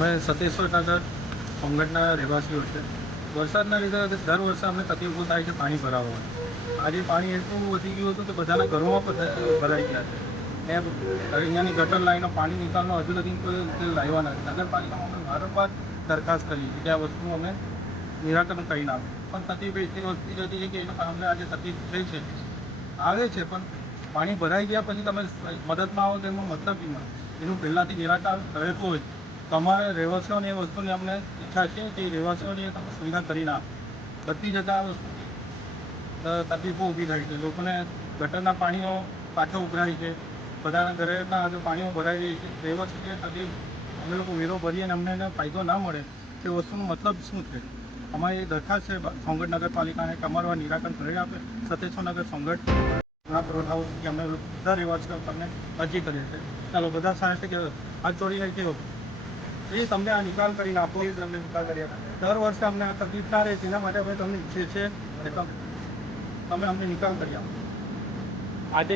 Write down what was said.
અમે સતેશ્વર નગર સોંગઠના રહેવાસીઓ છે. વરસાદના લીધે દર વર્ષે અમને તકલીફો થાય છે પાણી ભરાવવાની. આજે પાણી એટલું વધી ગયું હતું કે બધાના ઘરોમાં પણ ભરાઈ ગયા છે. ને અહીંયાની ગટર લાઈનો પાણી નિકાલનો હજુ લગી કોઈ ઉકેલ લાવ્યા નથી. નગરપાલિકામાં અમે વારંવાર દરખાસ્ત કરી કે આ વસ્તુ અમે નિરાકરણ કરી નાખો, પણ તકલીફ એટલી વધતી જતી છે કે અમને આજે તકલીફ થઈ છે. આવે છે પણ પાણી ભરાઈ ગયા પછી તમે મદદમાં આવો તો એમાં મતલબ નહીં. એનું પહેલાંથી નિરાકરણ રહેતું હોય તો અમારે રહેવાસીઓની એ વસ્તુની અમને ઈચ્છા છે કે રહેવાસીઓની તમે સુવિધા કરી નાખો. બધી જગ્યા તકલીફો ઊભી થાય છે. લોકોને ગટરના પાણીઓ પાછો ઉભરાય છે, બધાના ઘરેના આજે પાણીઓ ભરાઈ રહી છે. રહેવાસીઓની તકલીફ અમે લોકો વેરો ભરીએ અને અમને એને ફાયદો ના મળે તે વસ્તુનો મતલબ શું છે? અમારી દરખાસ્ત છે સોંગઠ નગરપાલિકાને કે અમારું નિરાકરણ કરી આપે. સતેશ્વર નગર સોંગઠ પુરવઠાઓથી અમે બધા રહેવાસીઓ તમને અરજી કરીએ છીએ. ચાલો બધા સાથે કે હાથ જોડીને કહો એ તમને આ નિકાલ કરીને આપો. એ તમને નિકાલ કરી આપો. દર વર્ષે અમને આ તકલીફ ના રહે તેના માટે અમે તમને ઈચ્છીએ છીએ તમે અમને નિકાલ કરી આપો. આજે